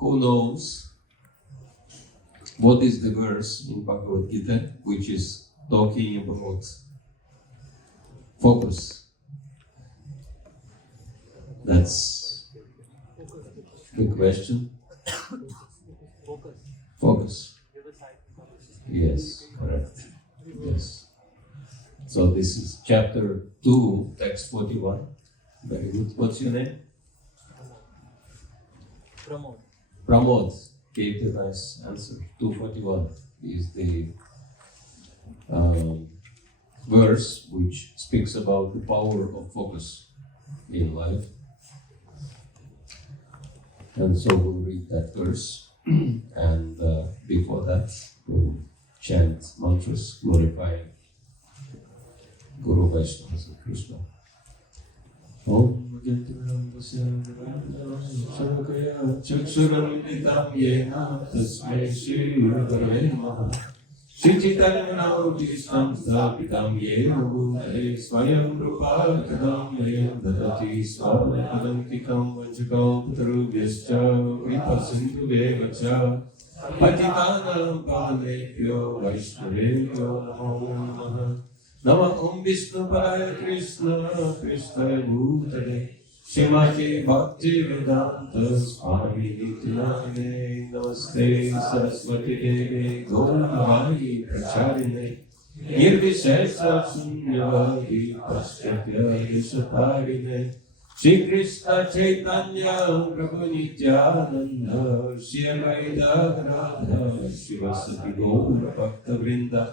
who knows what is the verse in Bhagavad Gita which is talking about focus? That's the question. Focus. Yes, correct. Yes. So this is chapter 2, text 41. Very good. What's your name? Pramod gave the nice answer. 241 is the verse which speaks about the power of focus in life. And so we'll read that verse. And before that, we'll chant mantras glorifying Guru Vaishnavas and Krishna. Om Madhya-l Chakshuramritam Yena Tasmai Shri Gurave Namaha Shri Caitanya-caritāmṛta Sthapitam Yena Bhutale Swayam Rupa Kadam Mayam Dadati Swavadantikam Vanchakam Patarubhyascha Kripa Sindhu Devacha Patitanam Pavanebhyo Vaishnavebhyo Namo Namaha Nama Om Vishnu Paraya Krishna Krishna Bhutale Shrimati Bhakti Vedanta Swami Nityanande Namaste Saraswati Devi Gauravani Pracharine Nirvishesha Shunyavadi Paschatya Yashatarine Shri Krishna Chaitanya Prabhu Nityananda Shri Advaita Gadadhara Srivasati Gaura Bhakta Vrinda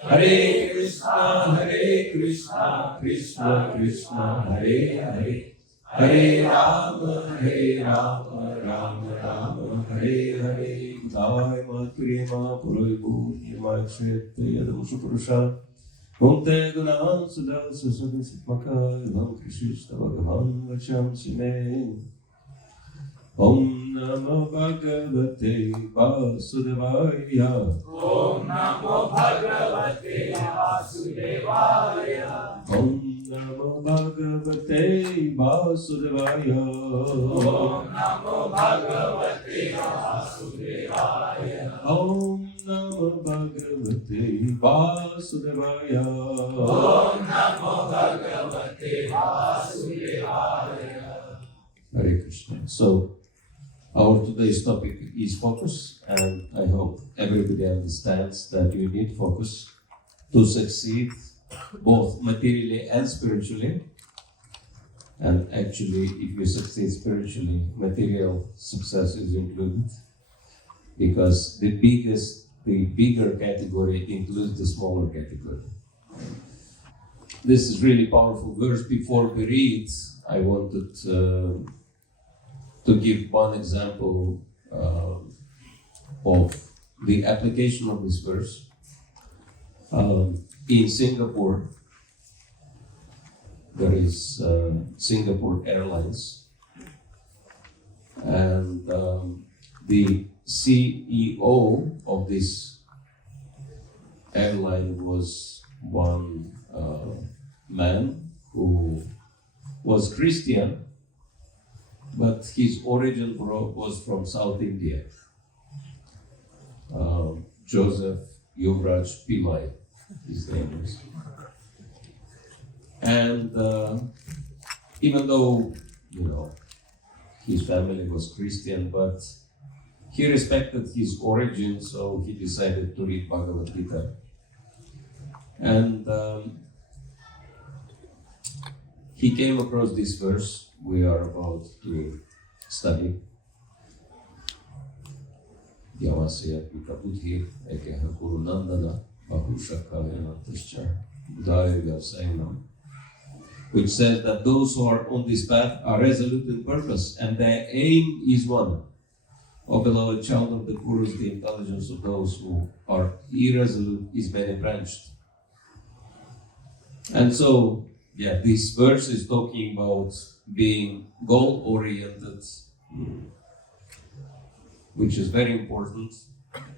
Hare Krishna, Krishna Krishna, Hare Hare, Hare Rama, Rama Rama, Hare Hare. Jai Maturima Puraibu, Nirmai Kshetra Yadamusha Purusha, Monte Gunan Sudal Susadi Sitmaka, Yadam Krishna Bhagavan Vacham Sime. Om Namo Bhagavate Vasudevaya. Om Namo Bhagavate Vasudevaya. Om Namo Bhagavate Vasudevaya. Om Namo Bhagavate Vasudevaya. Om Namo Bhagavate Vasudevaya. Om Namo Bhagavate Vasudevaya. Hare Krishna. So, our today's topic is focus, and I hope everybody understands that you need focus to succeed both materially and spiritually. And actually, if you succeed spiritually, material success is included, because the bigger category includes the smaller category. This is really powerful verse. Before we read, I wanted to give one example of the application of this verse. In Singapore, there is Singapore Airlines, and the CEO of this airline was one man who was Christian, but his origin was from South India. Joseph Yuvraj Pillai, his name is. And even though, his family was Christian, but he respected his origin, so he decided to read Bhagavad Gita. And he came across this verse we are about to study. Yavasya Pita Buddhi Ekeha Guru Nandana Bahushakaya Tascha Budaya Rasayana, which says that those who are on this path are resolute in purpose, and their aim is one. O beloved child of the Gurus, the intelligence of those who are irresolute is many-branched. And so, this verse is talking about being goal-oriented, which is very important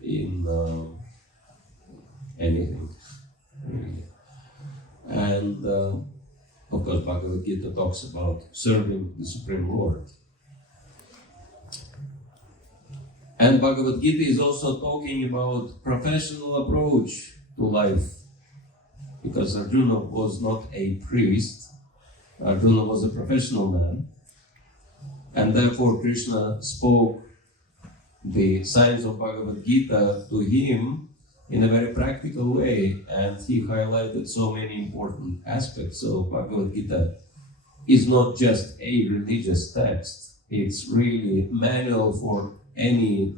in anything. And of course, Bhagavad Gita talks about serving the Supreme Lord. And Bhagavad Gita is also talking about professional approach to life. Because Arjuna was not a priest, Arjuna was a professional man. And therefore Krishna spoke the science of Bhagavad Gita to him in a very practical way, and he highlighted so many important aspects. So Bhagavad Gita is not just a religious text, it's really a manual for any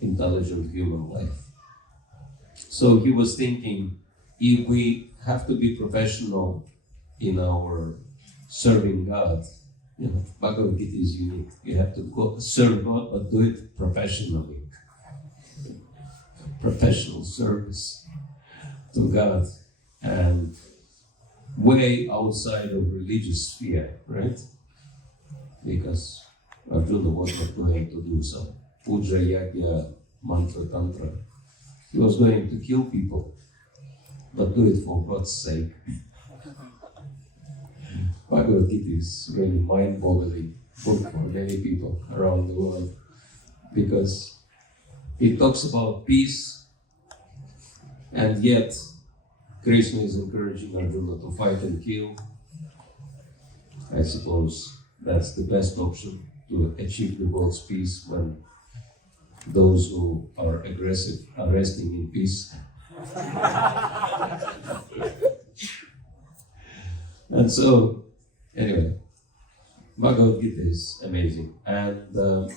intelligent human life. So he was thinking, if we have to be professional in our serving God, Bhagavad Gita is unique. You have to go serve God, but do it professionally. Professional service to God, and way outside of religious sphere, right? Because Arjuna was not going to do some puja, yajna, mantra, tantra. He was going to kill people, but do it for God's sake. Bhagavad Gita is really mind-boggling book for many people around the world, because it talks about peace, and yet Krishna is encouraging Arjuna to fight and kill. I suppose that's the best option to achieve the world's peace, when those who are aggressive are resting in peace. And so, anyway, Bhagavad Gita is amazing. And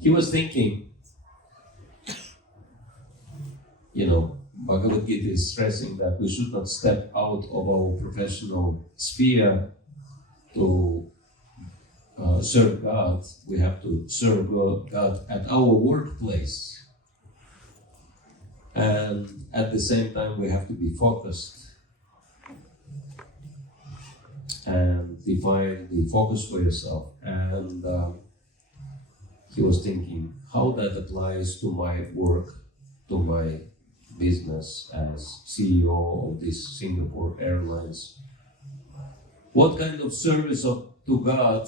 he was thinking, Bhagavad Gita is stressing that we should not step out of our professional sphere to serve God. We have to serve God at our workplace. And at the same time, we have to be focused and define the focus for yourself. And he was thinking how that applies to my work, to my business as CEO of this Singapore Airlines. What kind of service to God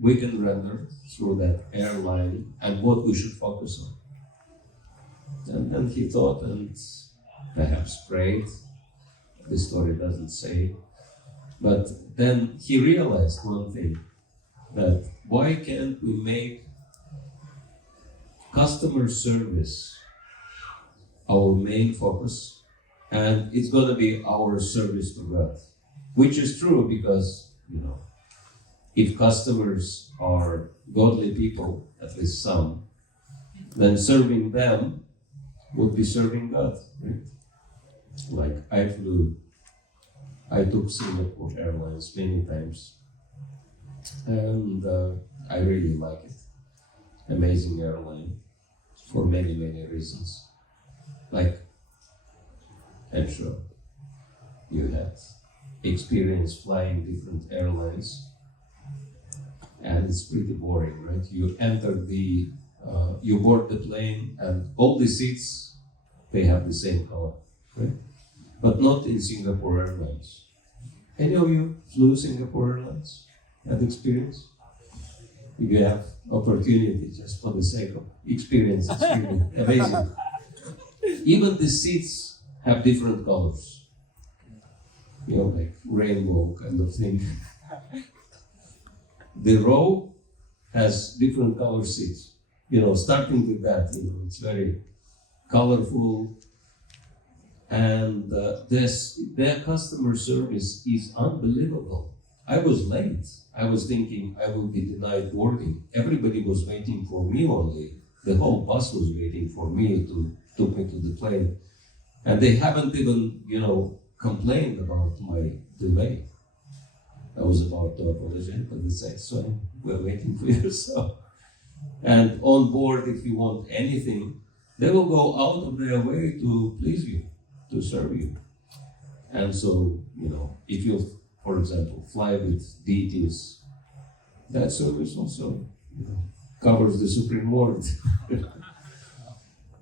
we can render through that airline, and what we should focus on. And then he thought and perhaps prayed. The story doesn't say. But then he realized one thing, that why can't we make customer service our main focus, and it's going to be our service to God, which is true, because if customers are godly people, at least some, then serving them would be serving God, right? Like I took Singapore Airlines many times, and I really like it. Amazing airline for many, many reasons. Like, I'm sure you had experience flying different airlines, and it's pretty boring, right? You enter you board the plane, and all the seats, they have the same color, right? But not in Singapore Airlines. Any of you flew Singapore Airlines? Had experience? If you have opportunity, just for the sake of experience, it's really amazing. Even the seats have different colors. Like rainbow kind of thing. The row has different color seats. Starting with that, it's very colorful. And their customer service is unbelievable. I was late. I was thinking I will be denied boarding. Everybody was waiting for me only. The whole bus was waiting for me to took me to the plane. And they haven't even, complained about my delay. I was about to apologize, but they said, so we're waiting for you. So, and on board, if you want anything, they will go out of their way to please you, to serve you. And so, if you, for example, fly with deities, that service also, covers the Supreme Lord.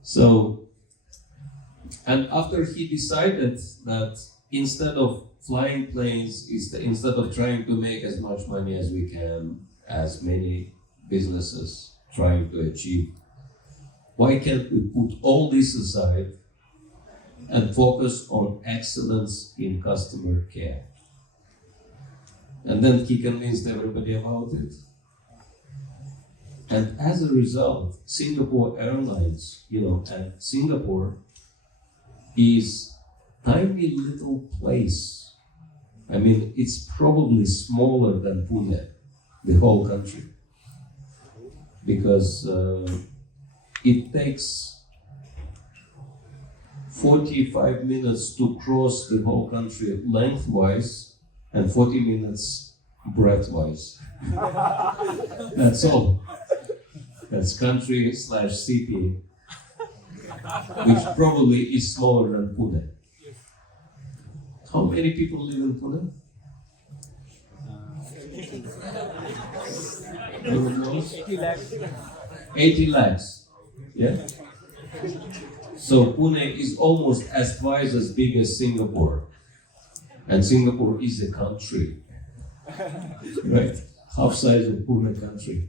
So, and after he decided that instead of flying planes, instead of trying to make as much money as we can, as many businesses trying to achieve. Why can't we put all this aside and focus on excellence in customer care? And then he convinced everybody about it. And as a result, Singapore Airlines, and Singapore is tiny little place. I mean, it's probably smaller than Pune, the whole country. Because it takes 45 minutes to cross the whole country lengthwise and 40 minutes breadthwise. That's all. That's country/city, which probably is smaller than Pune. How many people live in Pune? Anyone knows? 80 lakhs. 80 lakhs. Yeah? So Pune is almost as twice as big as Singapore. And Singapore is a country. Right? Half size of Pune country.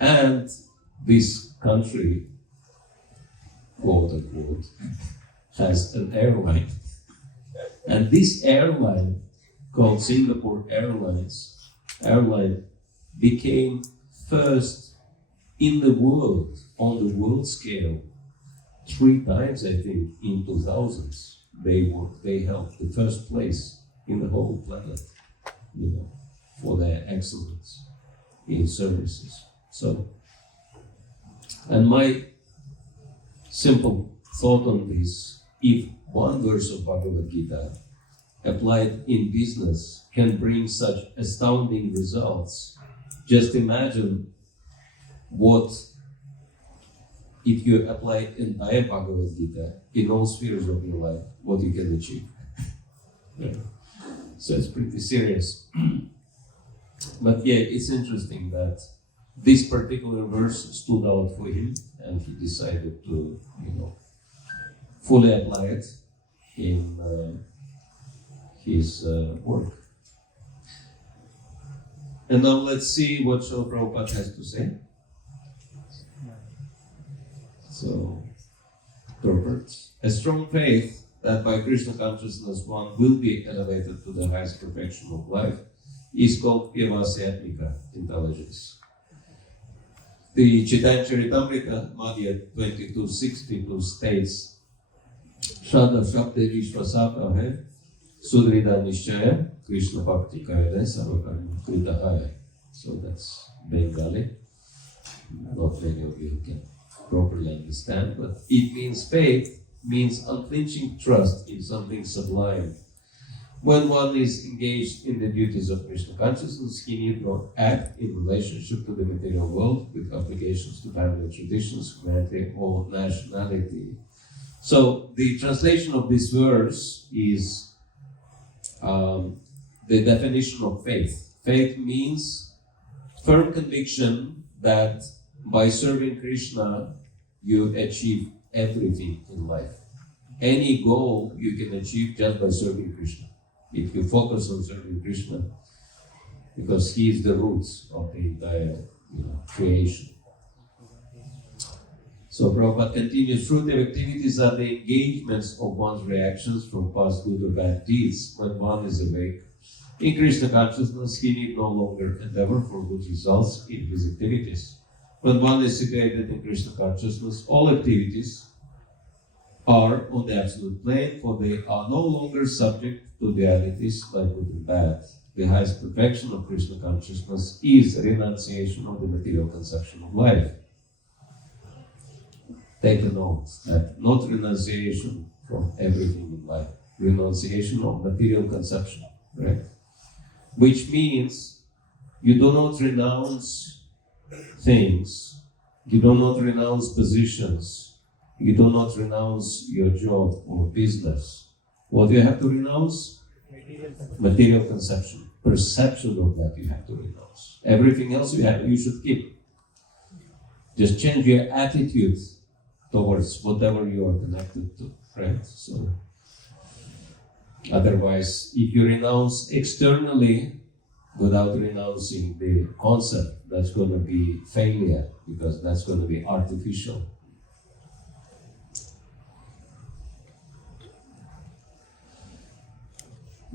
And this country, quote unquote, has an airline. And this airline, called Singapore Airline, became first in the world, on the world scale, 3 times, I think, in 2000s. They held the first place in the whole planet, for their excellence in services. So, and my simple thought on this, if one verse of Bhagavad Gita applied in business can bring such astounding results, just imagine what, if you apply entire Bhagavad Gita in all spheres of your life, what you can achieve. Yeah. So it's pretty serious. But yeah, it's interesting that this particular verse stood out for him, and he decided to, fully apply it in his work. And now let's see what Srila Prabhupada has to say. So, Prabhupada, a strong faith that by Krishna consciousness one will be elevated to the highest perfection of life is called Purvasyatmika intelligence. The Caitanya-caritāmṛta, Madhya-l 22:62 states, Śraddhā Shabde Vishvasāta hai, Sudrida Nishchaya, Krishna Bhakti Kayane Sarvakarma Kritahaya. So that's Bengali. Not many of you can properly understand, but it means faith, means unflinching trust in something sublime. When one is engaged in the duties of Krishna consciousness, he need not act in relationship to the material world with obligations to family traditions, humanity, or nationality. So the translation of this verse is the definition of faith. Faith means firm conviction that by serving Krishna, you achieve everything in life. Any goal you can achieve just by serving Krishna. If you focus on serving Krishna, because he is the roots of the entire creation. So Prabhupada continues, fruitive activities are the engagements of one's reactions from past good or bad deeds. When one is awake in Krishna consciousness, he need no longer endeavor for good results in his activities. When one is situated in Krishna consciousness, all activities are on the absolute plane, for they are no longer subject to dualities like good and bad. The highest perfection of Krishna consciousness is renunciation of the material conception of life. Take a note that not renunciation from everything in life, renunciation of material conception, right? Which means you do not renounce things, you do not renounce positions, you do not renounce your job or business. What do you have to renounce? Material conception. Perception of that you have to renounce. Everything else you should keep. Just change your attitude towards whatever you are connected to, right? So, otherwise, if you renounce externally without renouncing the concept that's going to be failure, because that's going to be artificial.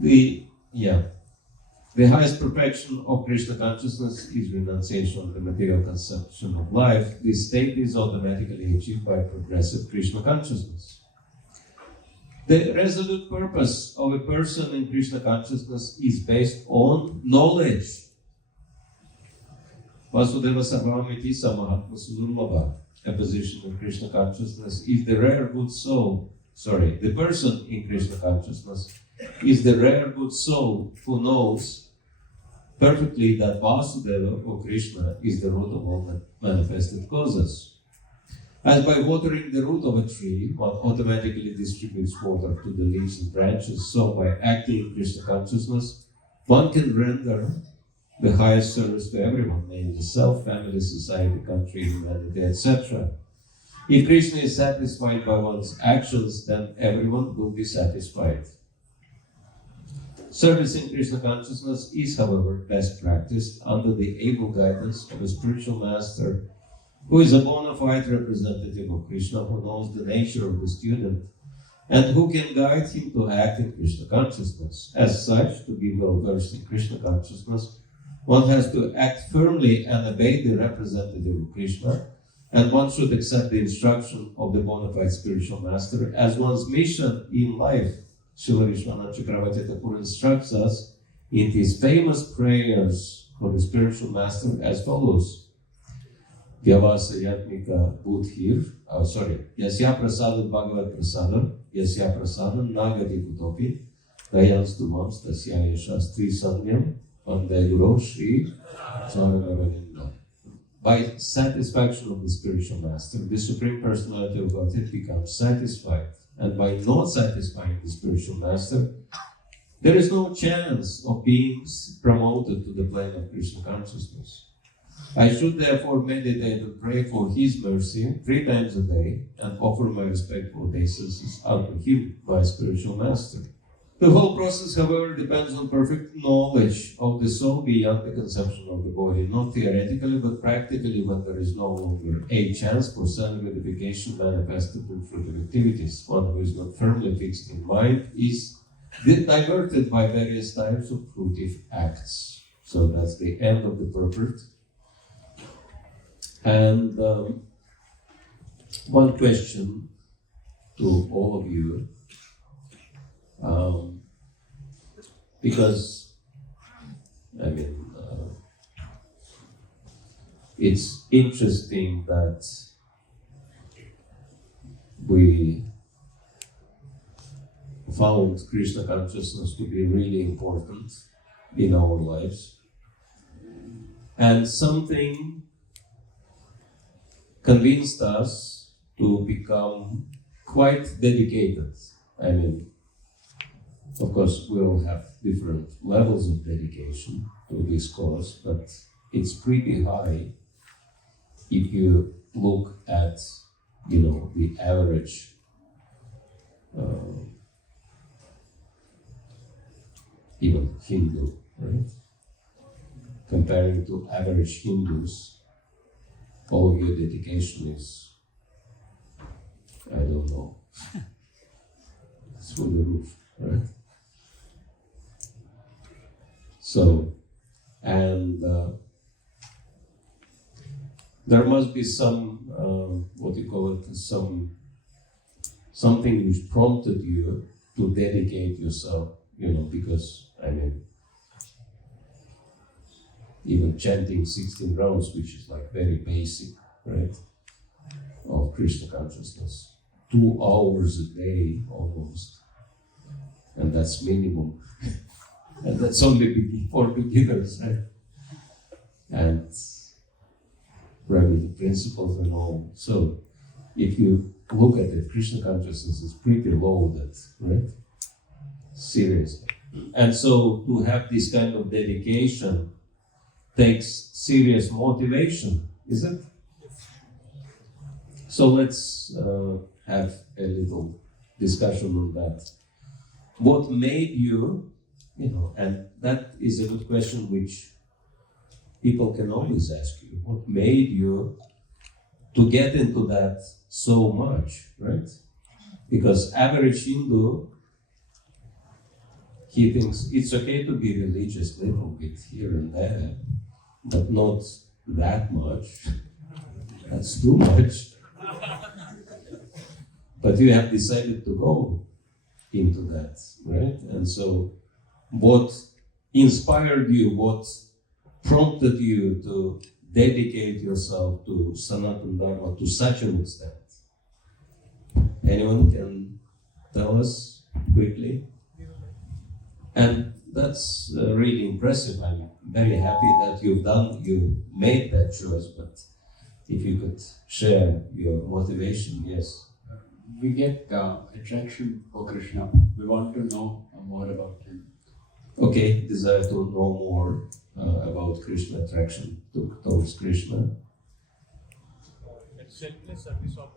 The highest perfection of Krishna consciousness is renunciation of the material conception of life. This state is automatically achieved by progressive Krishna consciousness. The resolute purpose of a person in Krishna consciousness is based on knowledge. Vasudeva Sarvamiti Samahatma Sudurlabha. A position in Krishna consciousness is the rare good soul. The person in Krishna consciousness is the rare good soul who knows perfectly that Vasudeva or Krishna is the root of all manifested causes. As by watering the root of a tree, one automatically distributes water to the leaves and branches, so by acting in Krishna consciousness, one can render the highest service to everyone, namely self, family, society, country, humanity, etc. If Krishna is satisfied by one's actions, then everyone will be satisfied. Service in Krishna consciousness is, however, best practiced under the able guidance of a spiritual master who is a bona fide representative of Krishna, who knows the nature of the student, and who can guide him to act in Krishna consciousness. As such, to be well versed in Krishna consciousness, one has to act firmly and obey the representative of Krishna, and one should accept the instruction of the bona fide spiritual master as one's mission in life. Srila Vishwanath Chakravarti Thakur instructs us in his famous prayers for the spiritual master as follows. Vyavasayatmika Budhir, Yasya Prasadam Bhagavad Prasadam, Yasya Prasadam Nagati Kutopi, Dayans Tumams Tasyaya Shastri Sanyam, Vandayuro Shri Charavarinda. By satisfaction of the spiritual master, the Supreme Personality of Godhead becomes satisfied. And by not satisfying the spiritual master, there is no chance of being promoted to the plane of Krishna consciousness. I should therefore meditate and pray for his mercy 3 times a day and offer my respectful obeisances unto him, my spiritual master. The whole process, however, depends on perfect knowledge of the soul beyond the conception of the body, not theoretically but practically, when there is no longer a chance for self-gratification manifested in fruitive activities. One who is not firmly fixed in mind is diverted by various types of fruitive acts. So that's the end of the purport. And one question to all of you, because it's interesting that we found Krishna consciousness to be really important in our lives, and something convinced us to become quite dedicated. Of course, we all have different levels of dedication to this cause, but it's pretty high if you look at, the average even Hindu, right? Comparing to average Hindus, all of your dedication is, I don't know, through the roof, right? So, and there must be some, something which prompted you to dedicate yourself, because, even chanting 16 rounds, which is like very basic, right, of Krishna consciousness, 2 hours a day almost, and that's minimum. And that's only for beginners, right? And remedy principles and all. So, if you look at it, Krishna consciousness is pretty loaded, right? Seriously. And so, to have this kind of dedication takes serious motivation, is it? So, let's have a little discussion on that. What made you, and that is a good question which people can always ask you, what made you to get into that so much, right? Because average Hindu, he thinks it's okay to be religious a little bit here and there, but not that much. That's too much. But you have decided to go into that, right? And so what inspired you, what prompted you to dedicate yourself to Sanatana Dharma to such an extent? Anyone can tell us quickly? And that's really impressive. I'm very happy that you made that choice, but if you could share your motivation, yes. We get attraction for Krishna. We want to know more about him. Okay, desire to know more about Krishna, attraction towards Krishna. Selfless service of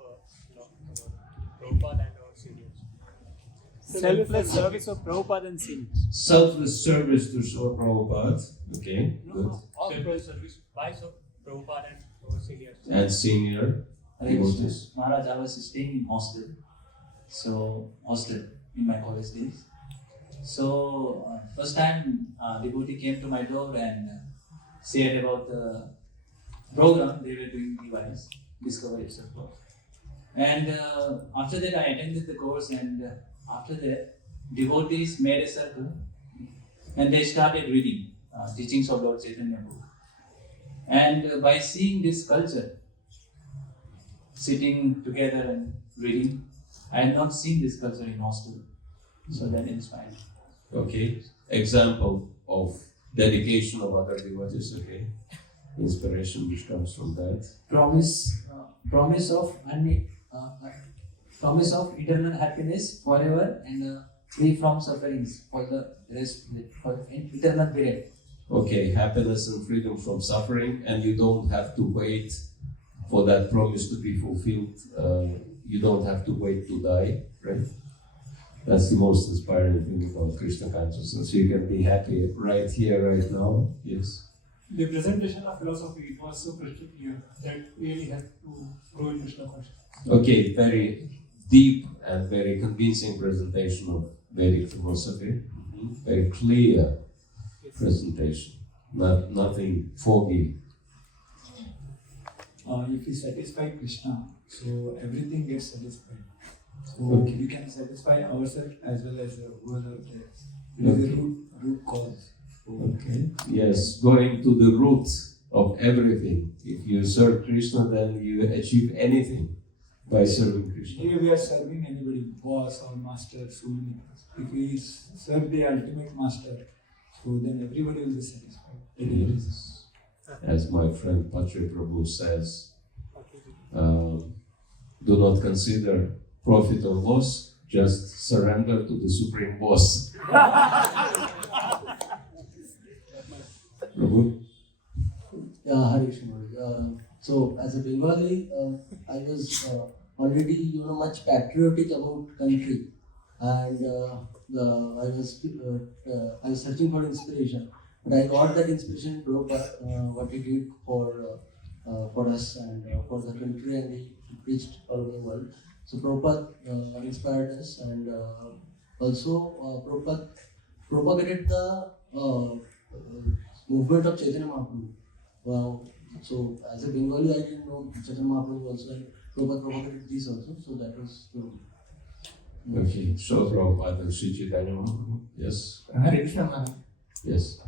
Prabhupada and our seniors. Selfless service of Prabhupada and seniors. Selfless service to Srila Prabhupada. Okay, good. Selfless service by Prabhupada and our seniors. And senior devotees. Maharaj, I was staying in hostel in my college days. So first time devotee came to my door and shared about the program they were doing device, Discover Itself. And after that I attended the course, and after that devotees made a circle and they started reading teachings of Lord Chaitanya book. And by seeing this culture, sitting together and reading, I had not seen this culture in hostel. So that inspired me. Okay, example of dedication of other devotees, okay? Inspiration which comes from that. Promise of eternal happiness forever and free from sufferings for the rest for eternal period. Okay, happiness and freedom from suffering, and you don't have to wait for that promise to be fulfilled. You don't have to wait to die, right? That's the most inspiring thing about Krishna consciousness. You can be happy right here, right now. Yes. The presentation of philosophy, it was so crystal clear that really helped to grow in Krishna consciousness. Okay, very deep and very convincing presentation of Vedic philosophy. Very clear presentation, nothing foggy. If we satisfy Krishna, so everything gets satisfied. So Okay. we can satisfy ourselves as well as whoever else. It is a root cause. Okay. Yes, going to the root of everything. If you serve Krishna, then you achieve anything by serving Krishna. Here we are serving anybody, boss or master, so many things. If we serve the ultimate master, so then everybody will be satisfied. Yes. As my friend Bhakti Prabhu says, do not consider profit or loss, just surrender to the Supreme Boss. Prabhu? Yeah, Hare Krishna. So as a Bengali, I was already much patriotic about country, and I was searching for inspiration, but I got that inspiration in Prabhupada, what he did for us and for the country, and he preached all over the world. So Prabhupada inspired us, and also Prabhupada propagated the movement of Chaitanya Mahaprabhu. Wow. So as a Bengali, I didn't know Chaitanya Mahaprabhu also, and Prabhupada propagated this also. So that was Okay, so Prabhupada and Sri Chaitanya Mahaprabhu. Yes. Hare Krishna Maharaj. Yes.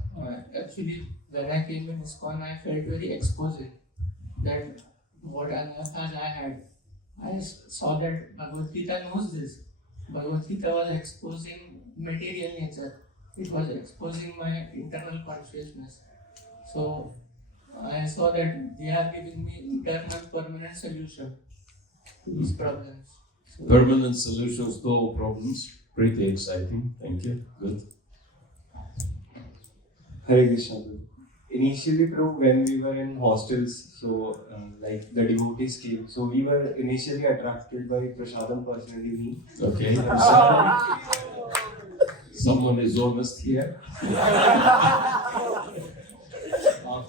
Actually, when I came in ISKCON, I felt very exposed that what as I had. I saw that Bhagavad Gita knows this. Bhagavad Gita was exposing material nature. It was exposing my internal consciousness. So I saw that they are giving me eternal permanent solution to these problems. So, Permanent solutions to all problems. Pretty exciting. Thank you. Good. Hare Krishna. Initially, Prabhu, when we were in hostels, so like the devotees came, so we were initially attracted by Prasadam, personally me. Okay. Someone is honest here.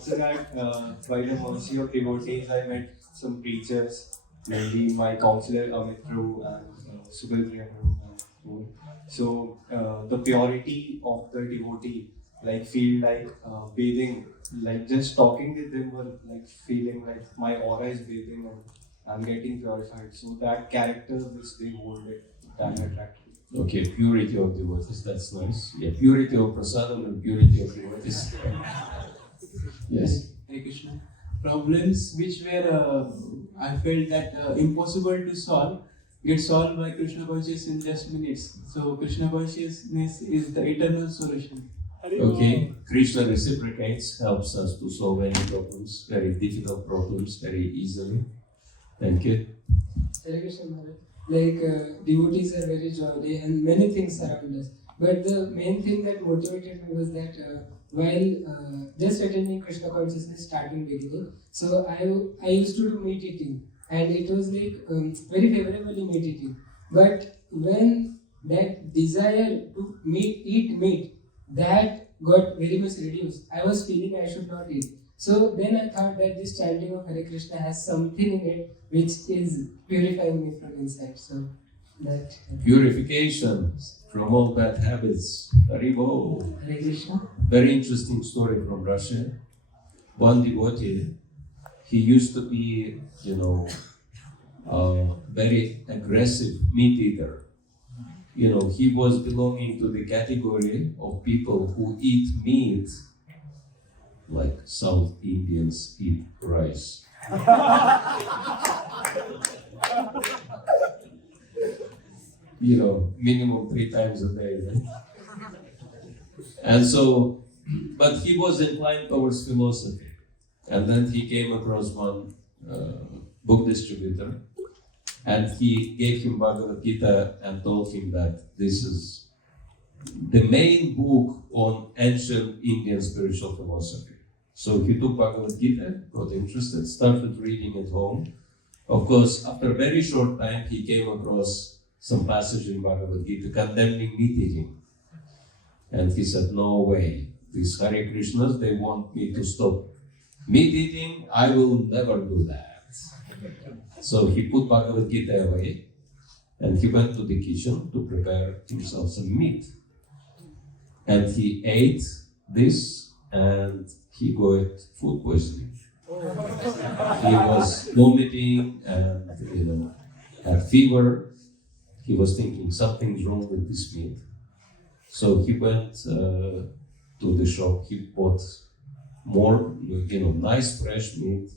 after that, by the mercy of devotees, I met some preachers, mainly my counselor Amit Prabhu and Subhadra Prabhu and more. So the purity of the devotee, like feel like bathing, like just talking with them were like feeling like my aura is bathing and I'm getting purified. So that character which they hold it, that attracted. Okay, purity of devotees, that's nice. Yeah, purity of prasadam and purity of devotees. Yes. Hare Krishna. Problems which were, I felt that impossible to solve, get solved by Krishna consciousness in just minutes. So Krishna consciousness is the eternal solution. Okay, Krishna reciprocates, helps us to solve any problems, very difficult problems, very easily. Thank you. Hare Krishna Maharaj. Like devotees are very jolly and many things surround us. But the main thing that motivated me was that while just attending Krishna consciousness starting beginning, so I used to do meat eating and it was like very favorably meat eating. But when that desire to eat meat, that got very much reduced, I was feeling I should not eat. So then I thought that this chanting of Hare Krishna has something in it which is purifying me from inside. So that Purification from all bad habits. Haribo. Hare Krishna. Very interesting story from Russia. One devotee, he used to be, very aggressive meat eater. He was belonging to the category of people who eat meat like South Indians eat rice. Minimum 3 times a day, right? And so, but he was inclined towards philosophy. And then he came across one book distributor and he gave him Bhagavad Gita and told him that this is the main book on ancient Indian spiritual philosophy. So he took Bhagavad Gita, got interested, started reading at home. Of course, after a very short time, he came across some passage in Bhagavad Gita condemning meat eating. And he said, no way, these Hare Krishnas, they want me to stop meat eating, I will never do that. So he put Bhagavad Gita away and he went to the kitchen to prepare himself some meat. And he ate this and he got food poisoning. He was vomiting and had fever. He was thinking something's wrong with this meat. So he went to the shop, he bought more, nice fresh meat,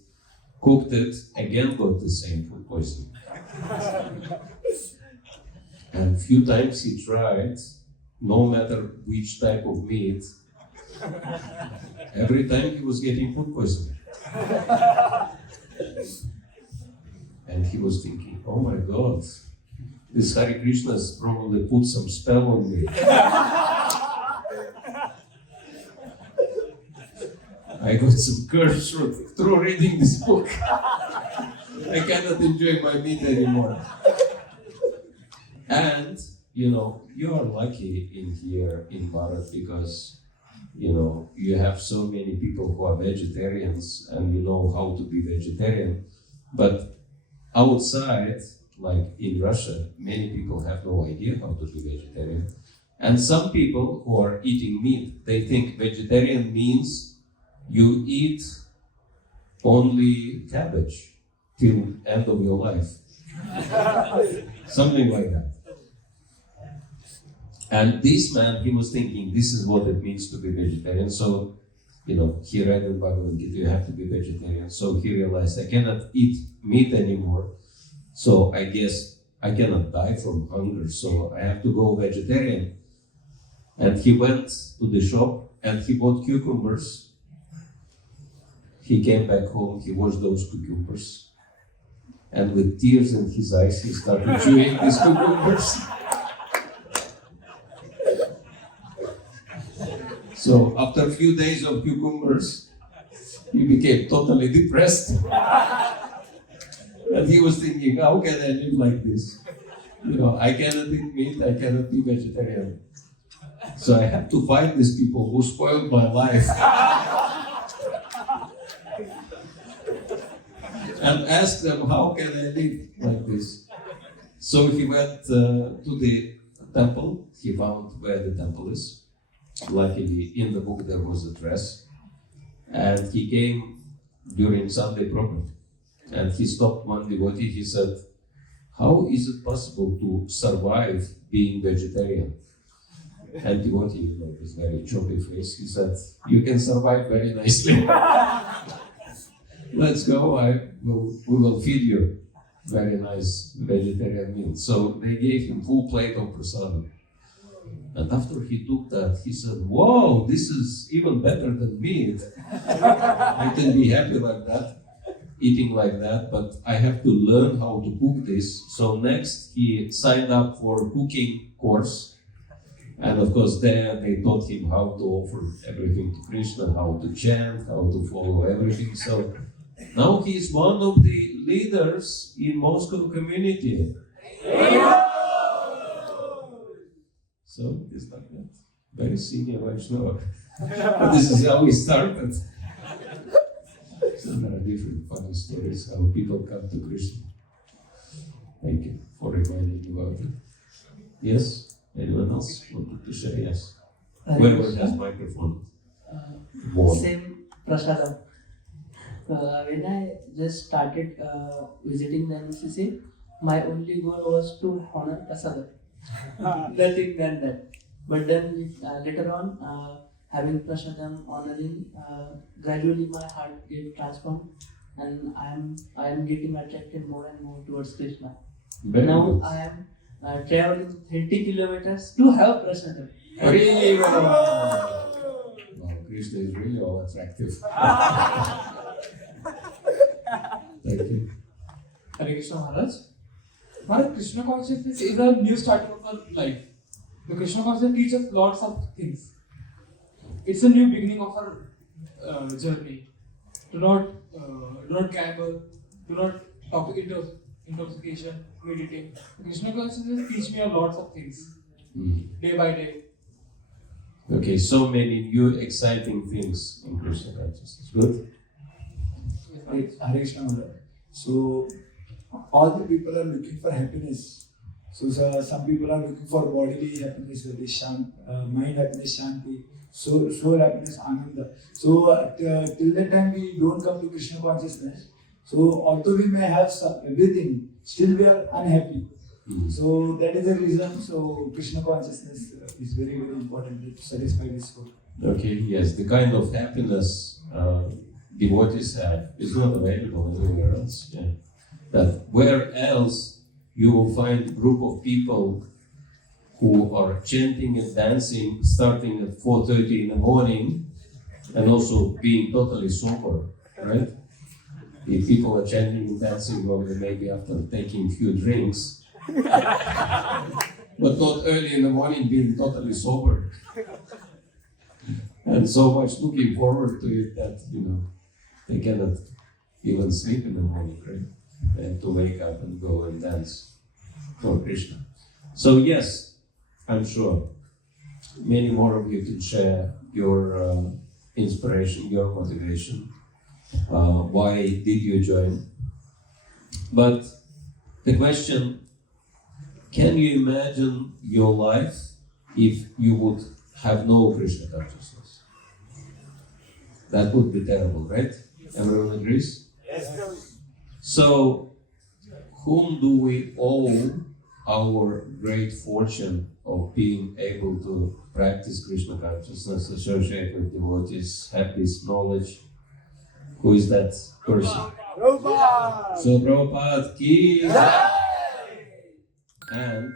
cooked it, again got the same food poisoning. And a few times he tried, no matter which type of meat, every time he was getting food poisoning. And he was thinking, oh my God, this Hare Krishna has probably put some spell on me. I got some curse through reading this book. I cannot enjoy my meat anymore. And, you are lucky in here in Bharat because, you have so many people who are vegetarians and you know how to be vegetarian. But outside, like in Russia, many people have no idea how to be vegetarian. And some people who are eating meat, they think vegetarian means you eat only cabbage till end of your life. Something like that. And this man, he was thinking, this is what it means to be vegetarian. So, he read in Bhagavad Gita, you have to be vegetarian. So he realized, I cannot eat meat anymore. So I guess I cannot die from hunger. So I have to go vegetarian. And he went to the shop and he bought cucumbers. He came back home, he washed those cucumbers. And with tears in his eyes, he started chewing these cucumbers. So after a few days of cucumbers, he became totally depressed. And he was thinking, how can I live like this? I cannot eat meat, I cannot be vegetarian. So I have to find these people who spoiled my life. and asked them, how can I live like this? So he went to the temple. He found where the temple is. Luckily, in the book there was address. And he came during Sunday program. And he stopped one devotee. He said, how is it possible to survive being vegetarian? And devotee, with very choppy face, he said, you can survive very nicely. Let's go, we will feed you very nice vegetarian meal. So they gave him full plate of prasadam. And after he took that, he said, whoa, this is even better than meat. I can be happy like that, eating like that, but I have to learn how to cook this. So next he signed up for cooking course. And of course there they taught him how to offer everything to Krishna, how to chant, how to follow everything. So now he is one of the leaders in Moscow community. So it's like that. Very senior Vaishnava. But this is how we started. So there are different funny stories how people come to Krishna. Thank you for reminding me about it. Yes? Anyone else wanted to share? Yes. Whoever has microphone. Same prasadam. When I just started visiting the MCC, my only goal was to honor prasadam. Nothing than that. But then later on, having prasadam, honoring, gradually my heart get transformed, and I am getting attracted more and more towards Krishna. Now I am traveling 30 kilometers to have prasadam. Wow, Krishna is really all attractive. Thank you. Hare Krishna Maharaj. Maharaj, Krishna Consciousness is a new starter of our life. The Krishna Consciousness teaches lots of things. It's a new beginning of our journey. Do not gamble, do not talk intoxication, meditating. Krishna Consciousness teaches me a lot of things, day by day. Okay, so many new exciting things in Krishna Consciousness. Good? Hare Krishna Maharaj. So, all the people are looking for happiness. So some people are looking for bodily happiness, mind happiness, shanti, soul happiness, ananda. So till that time we don't come to Krishna consciousness. So although we may have everything, still we are unhappy. So that is the reason. So Krishna consciousness is very, very important to satisfy this soul. Okay, yes, the kind of happiness devotees have is not available anywhere else. Yeah. That where else you will find a group of people who are chanting and dancing starting at 4:30 in the morning and also being totally sober, right? If people are chanting and dancing only maybe after taking a few drinks, but not early in the morning being totally sober. And so much looking forward to it that, they cannot even sleep in the morning, right? They have to wake up and go and dance for Krishna. So yes, I'm sure many more of you can share your inspiration, your motivation. Why did you join? But the question, can you imagine your life if you would have no Krishna consciousness? That would be terrible, right? Everyone agrees? Yes. So, whom do we owe our great fortune of being able to practice Krishna consciousness, associate with devotees, have this knowledge? Who is that person? Prabhupada! So Prabhupada ki jai! And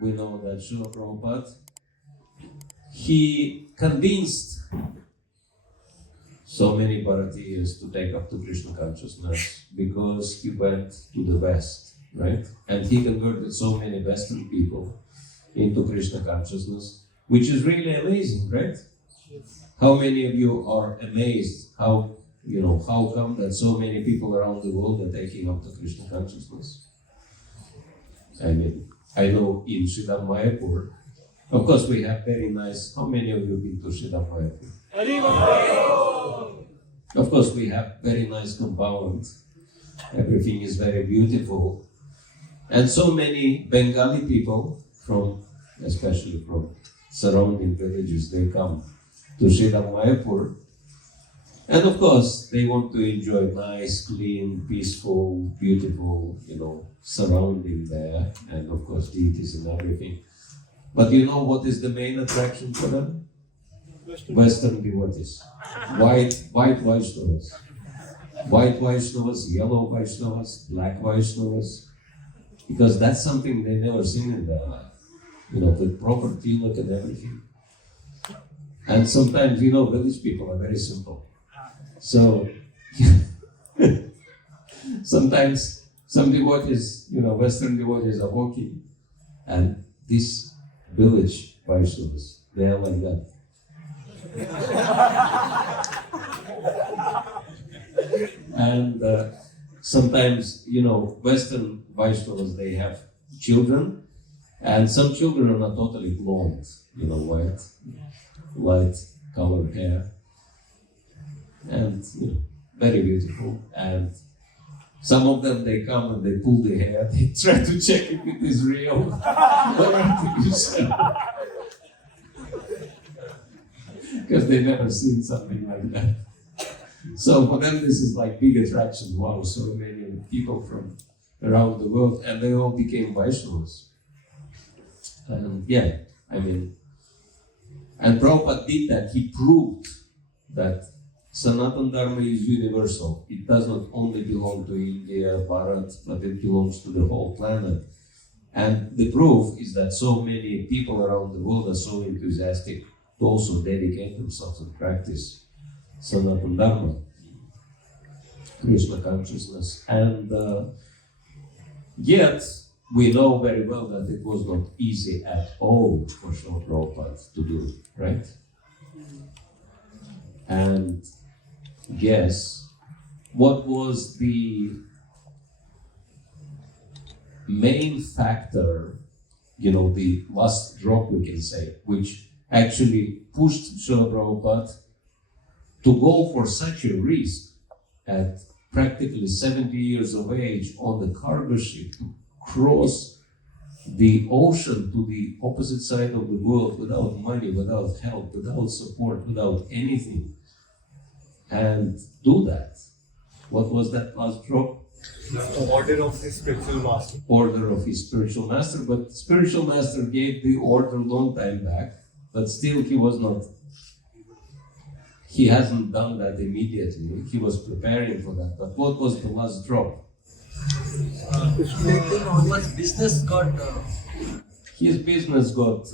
we know that Srila Prabhupada, he convinced so many Bharatiyas to take up to Krishna consciousness because he went to the West, right? And he converted so many Western people into Krishna consciousness, which is really amazing, right? How many of you are amazed how come that so many people around the world are taking up to Krishna consciousness? I mean, I know in Śraddhā Mayapur, of course we have very nice, how many of you have been to Śraddhā Mayapur? Of course we have very nice compound Everything is very beautiful. And so many Bengali people especially from surrounding villages, they come to Srila Mayapur. And of course, they want to enjoy nice, clean, peaceful, beautiful, surrounding there. And of course, deities and everything. But you know what is the main attraction for them? Western devotees. White Vaishnavas. White Vaishnavas, yellow Vaishnavas, black Vaishnavas. Because that's something they never seen in their life. With proper tilak and everything. And sometimes, village people are very simple. So, sometimes some devotees, Western devotees are walking, and these village Vaishnavas, they are like that. And sometimes, Western Vaishnavas, they have children, and some children are not totally blonde, light colored hair, and very beautiful. And some of them, they come and they pull the hair, they try to check if it is real or artificial. Because they never seen something like that. So for them, this is like big attraction. Wow, so many people from around the world, and they all became Vaishnavas. And and Prabhupada did that. He proved that Sanatana Dharma is universal. It does not only belong to India, Bharata, but it belongs to the whole planet. And the proof is that so many people around the world are so enthusiastic to also dedicate themselves and practice Sanatana Dharma, Krishna Consciousness. And yet, we know very well that it was not easy at all for Srila Prabhupada to do, right? And guess what was the main factor, the last drop, we can say, which actually pushed Srila Prabhupada to go for such a risk at practically 70 years of age on the cargo ship to cross the ocean to the opposite side of the world without money, without help, without support, without anything, and do that. What was that last drop? The order of his spiritual master. Order of his spiritual master, but spiritual master gave the order long time back, but still he hasn't done that immediately. He was preparing for that. But what was the last drop? His business got His business got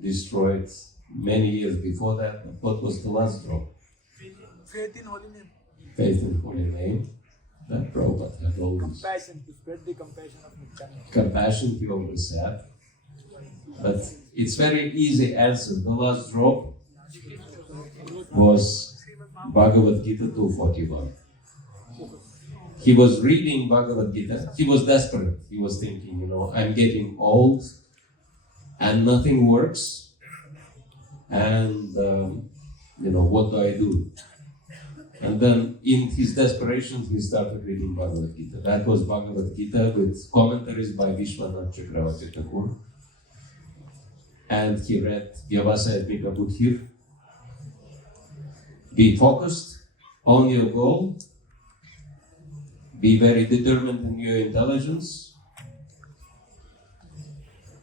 destroyed many years before that. But what was the last drop? Faith in holy name. Faith in holy name. That Prabhupada had always. Compassion, to spread the compassion of Nityananda. Compassion, he always said. But it's very easy answer. The last drop was Bhagavad Gita 241. He was reading Bhagavad Gita. He was desperate. He was thinking, I'm getting old and nothing works. And, what do I do? And then in his desperation, he started reading Bhagavad Gita. That was Bhagavad Gita with commentaries by Vishwanath Chakravarti Thakur. And he read Vyavasayatmika Buddhir. Be focused on your goal. Be very determined in your intelligence.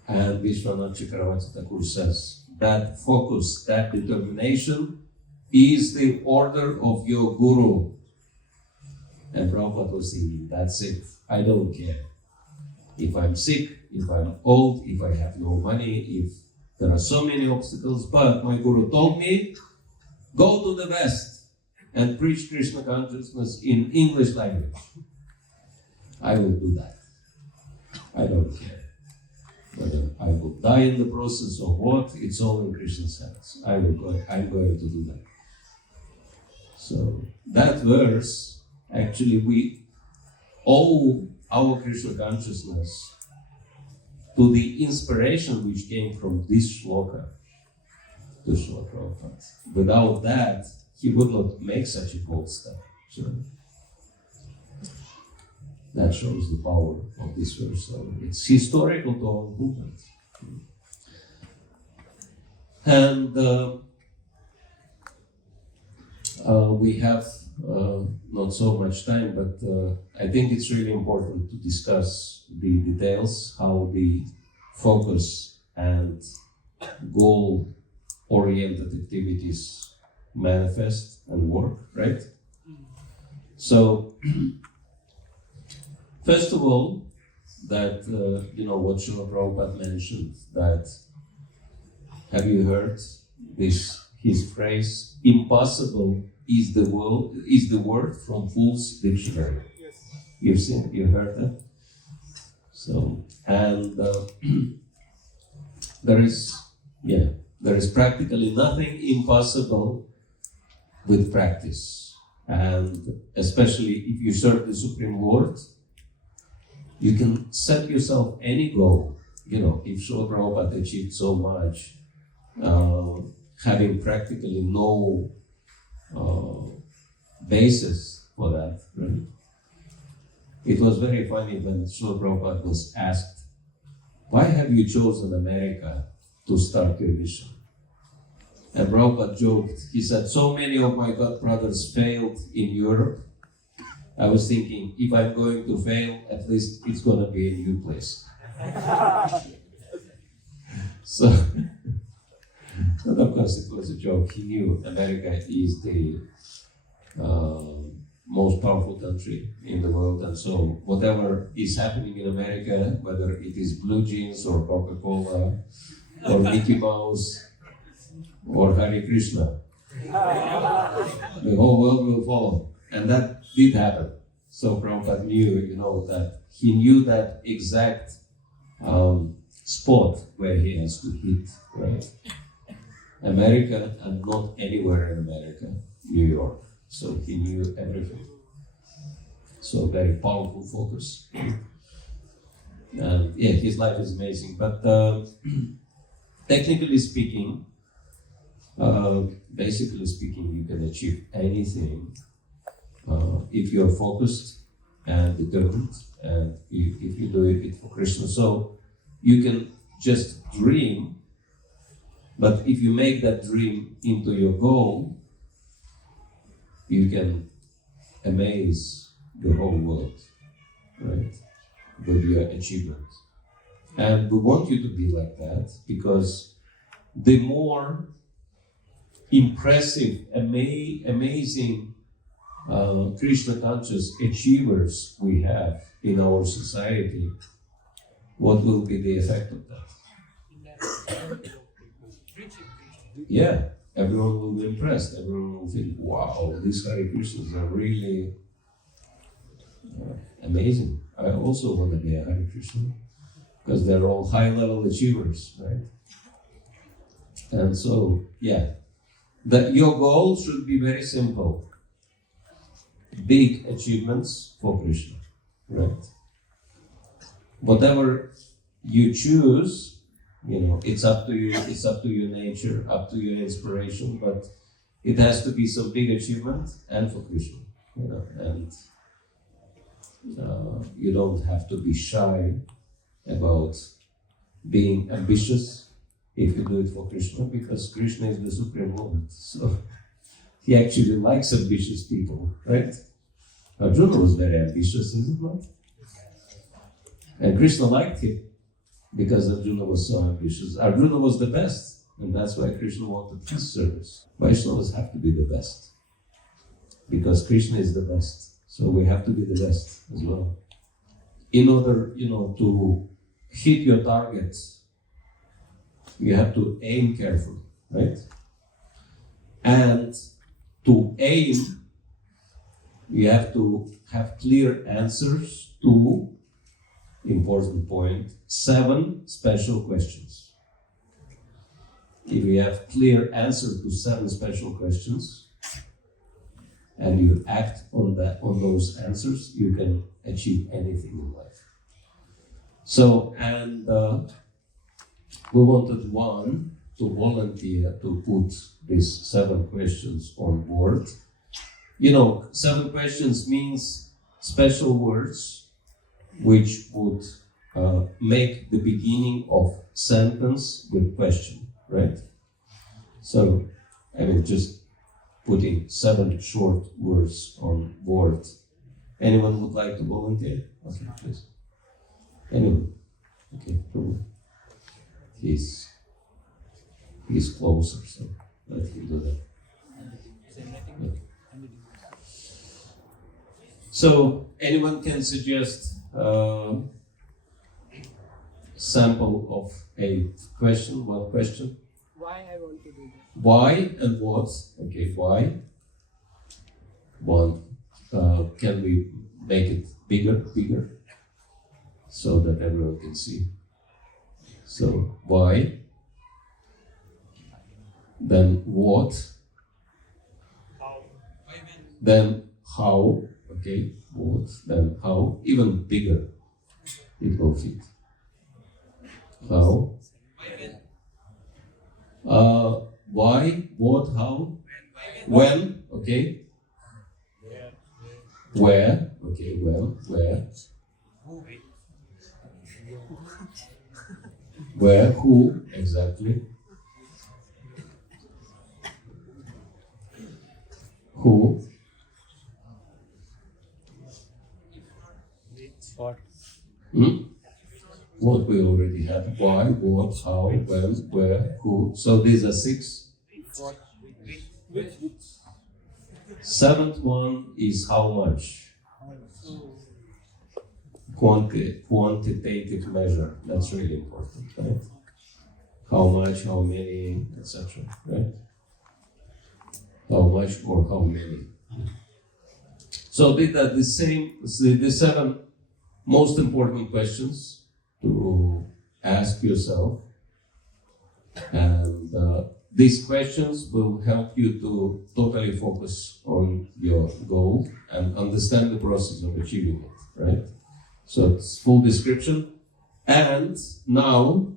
And Vishwanath Chakravarti Thakur says that focus, that determination is the order of your Guru. And Prabhupada was thinking, that's it. I don't care. If I'm sick, if I'm old, if I have no money, if there are so many obstacles, but my Guru told me, go to the West and preach Krishna Consciousness in English language. I will do that. I don't care. Whether I will die in the process or what, it's all in Krishna's hands. I'm going to do that. So that verse, actually we owe our Krishna consciousness to the inspiration which came from this shloka to Srila Prabhupada. Without that, he would not make such a bold step. So, That shows the power of this verse. So it's historical to our movement. And we have not so much time, but I think it's really important to discuss the details, how the focus and goal-oriented activities manifest and work, right? So, first of all, that, what Srila Prabhupada mentioned, that, have you heard his phrase, impossible is the word from Fool's Dictionary. Yes. You've heard that? So, and there is practically nothing impossible with practice. And especially if you serve the Supreme Lord, you can set yourself any goal. If Srila Prabhupada achieved so much, having practically no basis for that, right? It was very funny when Srila Prabhupada was asked, why have you chosen America to start your mission? And Prabhupada joked, he said, so many of my god brothers failed in Europe. I was thinking, if I'm going to fail, at least it's going to be a new place. So, but of course it was a joke. He knew America is the most powerful country in the world, and so whatever is happening in America, whether it is blue jeans or Coca-Cola or Mickey Mouse or Hare Krishna, the whole world will follow. And that did happen. So Prabhupada knew, that he knew that exact spot where he has to hit, right? America, and not anywhere in America, New York. So he knew everything. So very powerful focus. And yeah, his life is amazing. But technically speaking, basically speaking, you can achieve anything if you are focused and determined, and if you do it for Krishna. So you can just dream, but if you make that dream into your goal, you can amaze the whole world, right, with your achievement. And we want you to be like that, because the more impressive, amazing Krishna conscious achievers we have in our society, what will be the effect of that? Yeah, everyone will be impressed. Everyone will think, wow, these Hare Krishnas are really amazing. I also want to be a Hare Krishna, because they're all high-level achievers, right? And so, yeah, your goal should be very simple. Big achievements for Krishna, right? Whatever you choose, it's up to you. It's up to your nature, up to your inspiration. But it has to be some big achievement and for Krishna, And you don't have to be shy about being ambitious if you do it for Krishna, because Krishna is the Supreme Lord. So he actually likes ambitious people, right? Arjuna was very ambitious, is it not? And Krishna liked him because Arjuna was so ambitious. Arjuna was the best, and that's why Krishna wanted his service. Vaishnavas have to be the best, because Krishna is the best. So we have to be the best as well. In order, to hit your targets, you have to aim carefully, right? And to aim, you have to have clear answers to, important point, 7 special questions. If you have clear answer to 7 special questions, and you act on those answers, you can achieve anything in life. So, and we wanted one to volunteer to put these 7 questions on board. 7 questions means special words which would make the beginning of sentence with question, right? So, I mean, just putting 7 short words on board. Anyone would like to volunteer? Okay, please. Anyone? Okay, Prabhu. He's closer, so let him do that. Okay. So, anyone can suggest sample of a question, one question? Why I want to do that? Why and what? Okay, why? One, can we make it bigger, so that everyone can see? So, why? Then what? How? Then how? Okay, what? Then how? Even bigger, it will fit. How? Why? What? How? When? Okay. Where? Okay. When? Where? Where? Who? Exactly. Who? What we already have. Why, what, how, when, where, who. So these are 6. 7th one is how much. Quantitative measure. That's really important, right? How much, how many, etc. Right? How much or how many. So these are the 7 most important questions to ask yourself, and these questions will help you to totally focus on your goal and understand the process of achieving it, right? So it's full description. And now,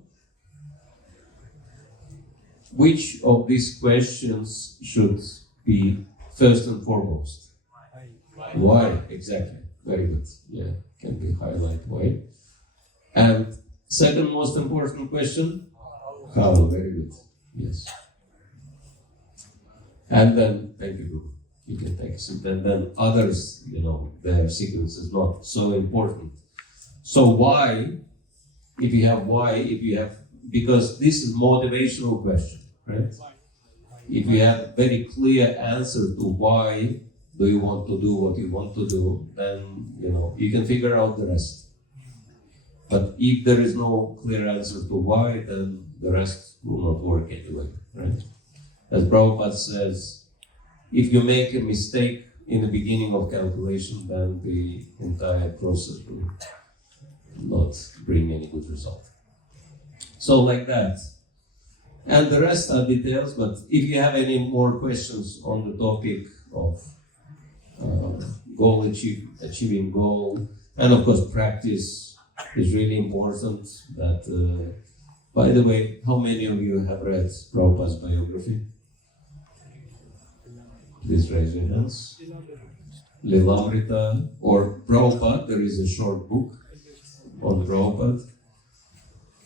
which of these questions should be first and foremost? Why? Exactly. Very good. Yeah, can be highlight why. And second most important question, how? Very good. Yes. And then, thank you, Guru. You can take a seat. And then others, their sequence is not so important. So why, because this is motivational question, right? If you have very clear answer to why do you want to do what you want to do, then, you can figure out the rest. But if there is no clear answer to why, then the rest will not work anyway, right? As Prabhupada says, if you make a mistake in the beginning of calculation, then the entire process will not bring any good result. So like that. And the rest are details, but if you have any more questions on the topic of achieving goal, and of course practice is really important. That, by the way, how many of you have read Prabhupada's biography? Please raise your hands. Lilamrita or Prabhupada, there is a short book on Prabhupada.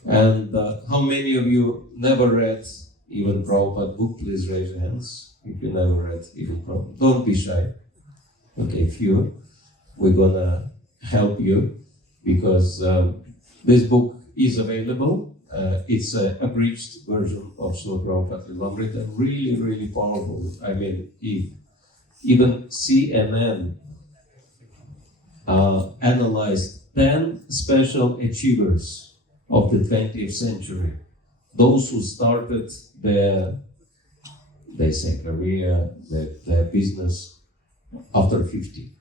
And how many of you never read even Prabhupada book? Please raise your hands if you never read even Prabhupada. Don't be shy. Okay, few. We're gonna help you because this book is available. It's an abridged version of Srila Prabhupada Lilamrita. Really, really powerful. I mean, even CNN analyzed 10 special achievers of the 20th century. Those who started their career, their business after 50.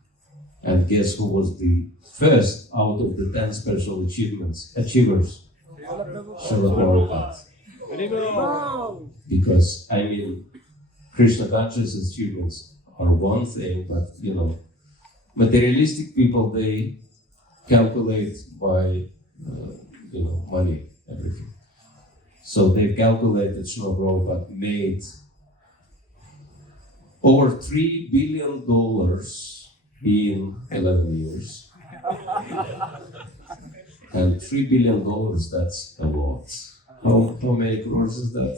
And guess who was the first out of the 10 special achievers? Srila Prabhupada. Because, I mean, Krishna Consciousness achievements are one thing, but, materialistic people, they calculate by, money, everything. So they calculated Srila Prabhupada made over $3 billion in 11 years. And $3 billion, that's a lot. How many crores is that?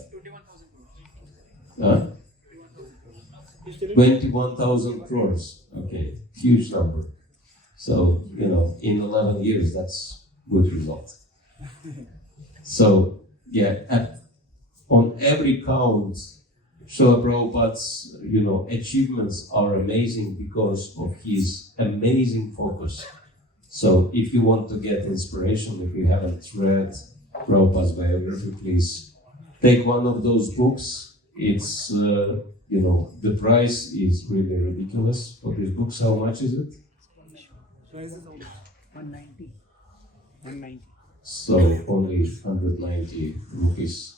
21,000 crores. Okay, huge number. So, in 11 years, that's good result. So, on every count, Srila Prabhupada's, achievements are amazing because of his amazing focus. So, if you want to get inspiration, if you haven't read Prabhupada's biography, please take one of those books. It's, the price is really ridiculous for these books. How much is it? Price is 190. 190. So only 190 rupees.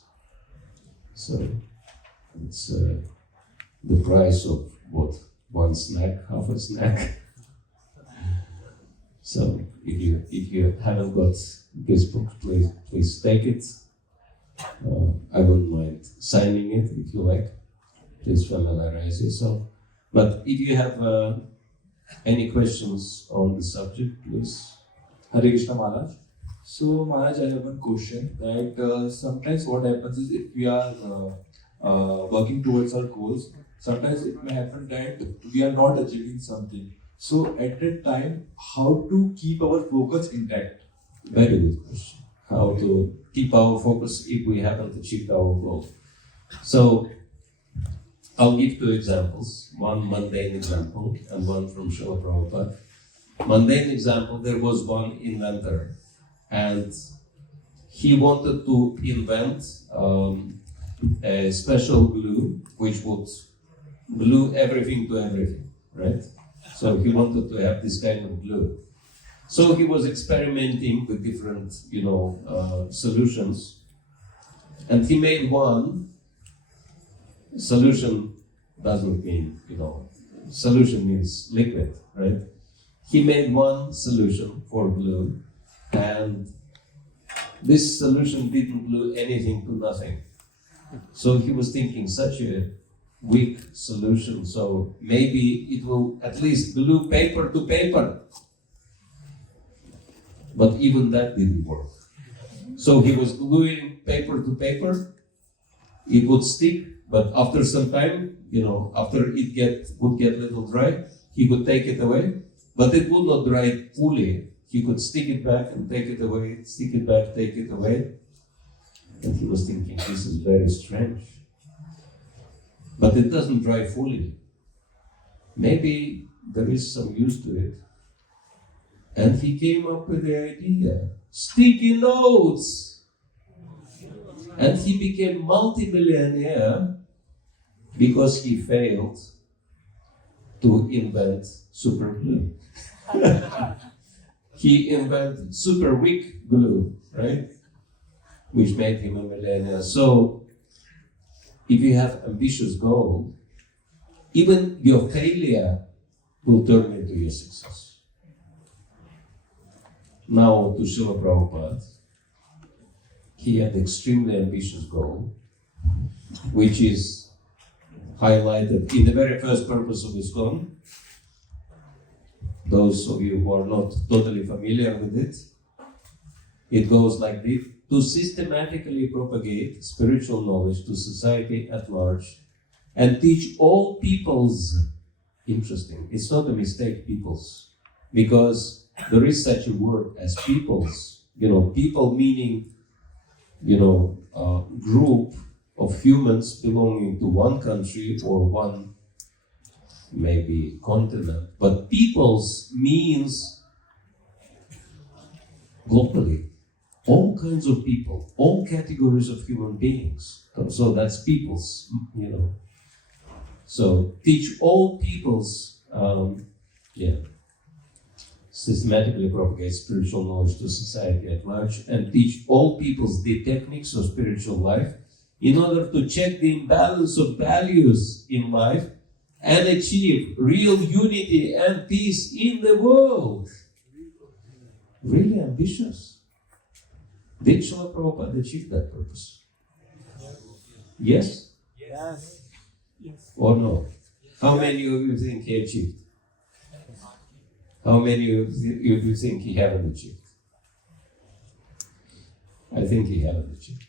So it's the price of what? One snack, half a snack. So if you haven't got this book, please take it. I wouldn't mind signing it if you like. Please familiarize yourself. But if you have any questions on the subject, please. Hare Krishna Maharaj. So Maharaj, I have one question that sometimes what happens is if we are working towards our goals, sometimes it may happen that we are not achieving something. So at that time, how to keep our focus intact? Very good question. How to keep our focus if we haven't achieved our goal. So I'll give two examples, one mundane example and one from Srila Prabhupada. Mundane example, there was one inventor and he wanted to invent a special glue which would glue everything to everything, right? So he wanted to have this kind of glue. So he was experimenting with different, solutions, and he made one. Solution doesn't mean, solution means liquid, right? He made one solution for glue, and this solution didn't glue anything to nothing. So he was thinking, such a weak solution, so maybe it will at least glue paper to paper. But even that didn't work. So he was gluing paper to paper, it would stick, but after some time, after it would get a little dry, he could take it away, but it would not dry fully. He could stick it back and take it away, stick it back, take it away. And he was thinking, this is very strange. But it doesn't dry fully. Maybe there is some use to it. And he came up with the idea, sticky notes. And he became multi-millionaire because he failed to invent super glue. He invented super weak glue, right? Which made him a millionaire. So, if you have ambitious goal, even your failure will turn into your success. Now to Srila Prabhupada, he had extremely ambitious goal, which is highlighted in the very first purpose of ISKCON. Those of you who are not totally familiar with it, it goes like this: to systematically propagate spiritual knowledge to society at large and teach all peoples. Interesting, it's not a mistake, peoples, because there is such a word as peoples. People meaning, group of humans belonging to one country or one maybe continent. But peoples means globally, all kinds of people, all categories of human beings. So that's peoples, So teach all peoples, systematically propagate spiritual knowledge to society at large and teach all peoples the techniques of spiritual life in order to check the imbalance of values in life and achieve real unity and peace in the world. Really ambitious. Did Srila Prabhupada achieve that purpose? Yes? Yes. Or no? How many of you think he achieved? How many of you think he haven't achieved? I think he hasn't achieved.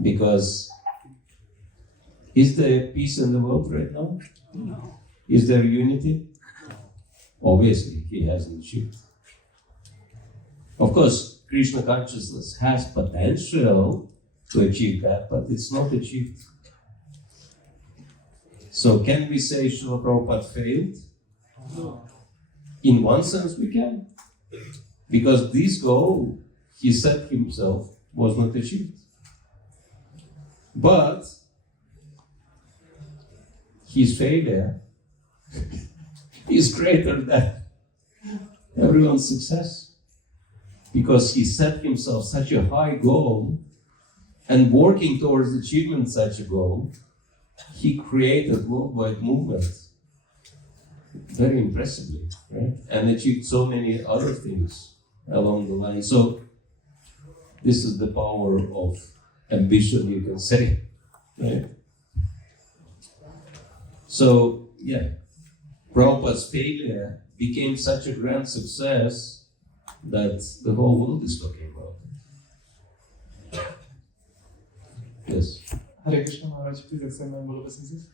Because is there peace in the world right now? No. Is there unity? Obviously, he hasn't achieved. Of course, Krishna consciousness has potential to achieve that, but it's not achieved. So can we say Srila Prabhupada failed? No. In one sense we can. Because this goal he set himself was not achieved. But his failure is greater than everyone's success. Because he set himself such a high goal, and working towards achievement such a goal, he created worldwide movement very impressively, right? And achieved so many other things along the line. So this is the power of ambition, you can say, right? So yeah, Prabhupada's failure became such a grand success that the whole world is talking about it. Yes. Hare Krishna Maharaj, please accept my humble obeisances.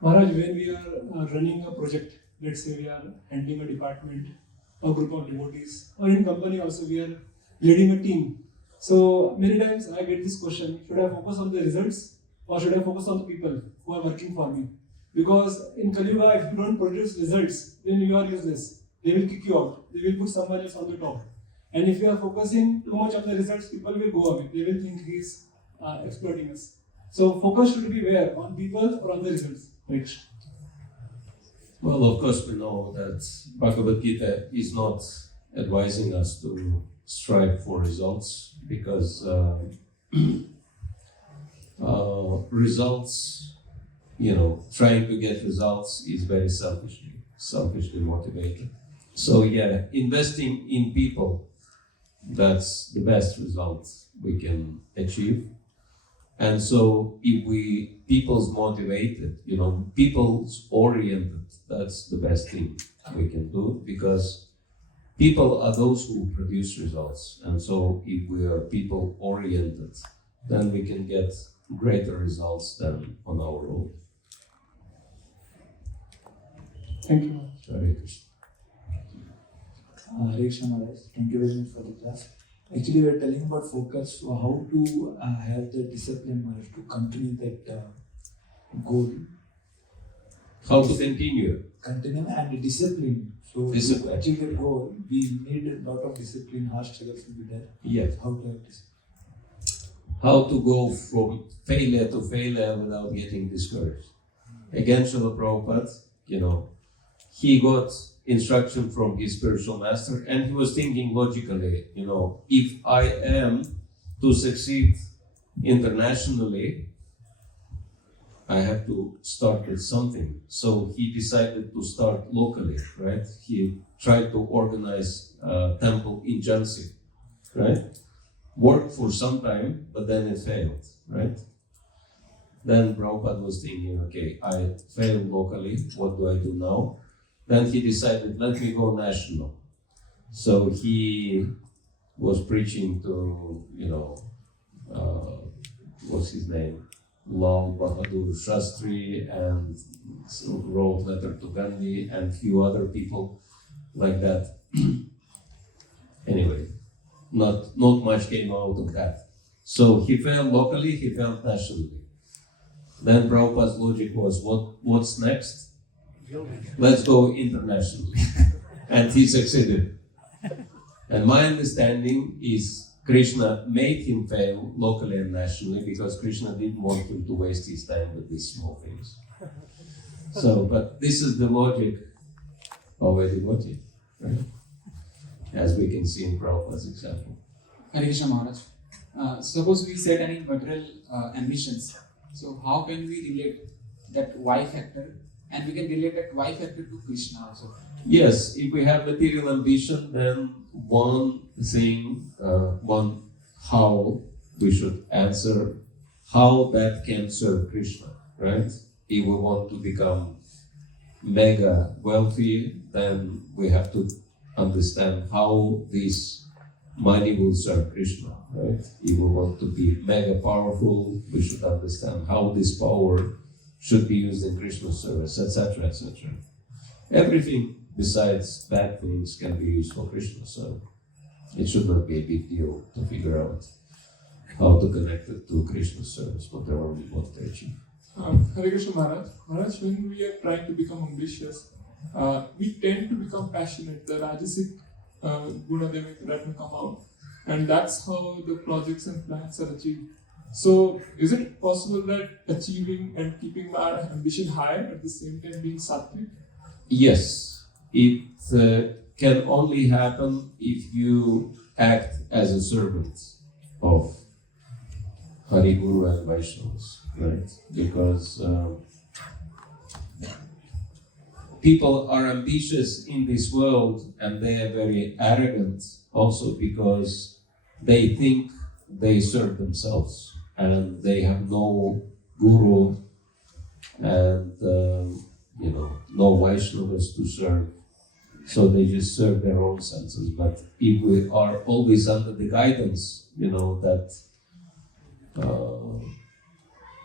Maharaj, when we are running a project, let's say we are handling a department, a group of devotees, or in company also we are leading a team. So many times I get this question, should I focus on the results or should I focus on the people who are working for me? Because in Kali Yuga, if you don't produce results, then you are useless. They will kick you out. They will put someone else on the top. And if you are focusing too much on the results, people will go away. They will think he is exploiting us. So focus should be where? On people or on the results? Right. Well, of course, we know that Bhagavad Gita is not advising us to strive for results, because results, trying to get results is very selfishly motivated. So yeah, investing in people, that's the best result we can achieve. And so if people's motivated, people's oriented, that's the best thing we can do, because people are those who produce results. And so if we are people oriented, then we can get greater results than on our own. Thank you. Hare Krishna. Hare Krishna Maharaj, thank you very much for the class. Actually, we are telling about focus, so how to have the discipline, Maharaj, to continue that goal. How to continue? Continue and discipline. So Discipline. to achieve that goal, we need a lot of discipline, hard struggles will be there. Yes. How to have discipline? How to go from failure to failure without getting discouraged. Again, Srila Prabhupada, he got instruction from his spiritual master, and he was thinking logically, if I am to succeed internationally, I have to start with something. So he decided to start locally, right? He tried to organize a temple in Jhansi, right? Worked for some time, but then it failed, right? Then Prabhupada was thinking, okay, I failed locally, what do I do now? Then he decided, let me go national. So he was preaching to, what's his name? Lal Bahadur Shastri, and wrote letter to Gandhi and few other people like that. Anyway, not much came out of that. So he failed locally, he failed nationally. Then Prabhupada's logic was, what's next? Let's go internationally. And he succeeded. And my understanding is Krishna made him fail locally and nationally because Krishna didn't want him to waste his time with these small things. So, but this is the logic of a devotee, right? As we can see in Prabhupada's example. Hare Krishna Maharaj. Suppose we set any material ambitions. So how can we relate that Y factor? And we can relate that Y factor to Krishna also. Yes, if we have material ambition, then one thing, how we should answer, how that can serve Krishna, right? If we want to become mega wealthy, then we have to understand how this money will serve Krishna, right? If we want to be mega powerful, we should understand how this power should be used in Krishna's service, etc., etc. Everything besides bad things can be used for Krishna, so it should not be a big deal to figure out how to connect it to Krishna's service, whatever we want to achieve. Hare Krishna Maharaj. Maharaj, when we are trying to become ambitious, we tend to become passionate. The Rajasic Guna that may come out, and that's how the projects and plans are achieved. So, is it possible that achieving and keeping our ambition high at the same time being sattvic? Yes, it can only happen if you act as a servant of Hari Guru and Vaishnavas, right? Because people are ambitious in this world and they are very arrogant also because they think they serve themselves and they have no Guru and no Vaishnavas to serve. So they just serve their own senses. But if we are always under the guidance, that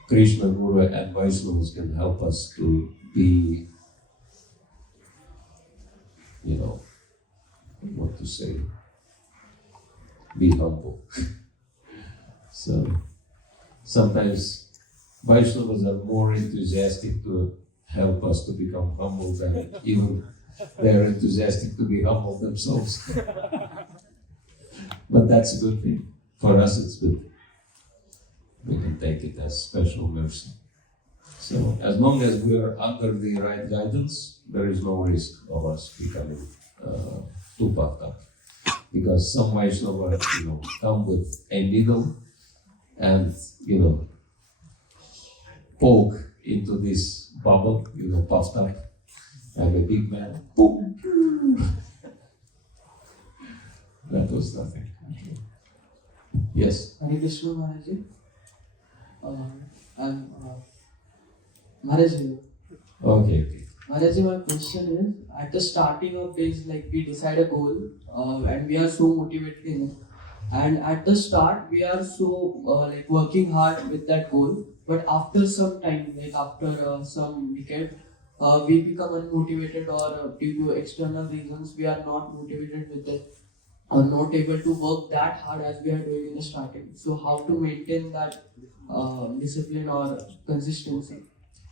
Krishna, Guru and Vaishnavas can help us to be, what to say, be humble. So sometimes Vaishnavas are more enthusiastic to help us to become humble than even they're enthusiastic to be humble themselves. But that's a good thing. For us it's good. We can take it as special mercy. So as long as we are under the right guidance, there is no risk of us becoming too puffed up. Because some Vaishnavas, come with a needle and, poke into this bubble, puffed up. I'm a big man. Boom. That was nothing. Yes? Hare Krishna Maharaj. I'm Maharaj. Okay. Maharaj, my question is, at the starting of this, we decide a goal and we are so motivated in it. And at the start, we are so working hard with that goal. But after some time, after some decade, we become unmotivated or due to external reasons, we are not motivated with it or not able to work that hard as we are doing in the starting. So how to maintain that discipline or consistency?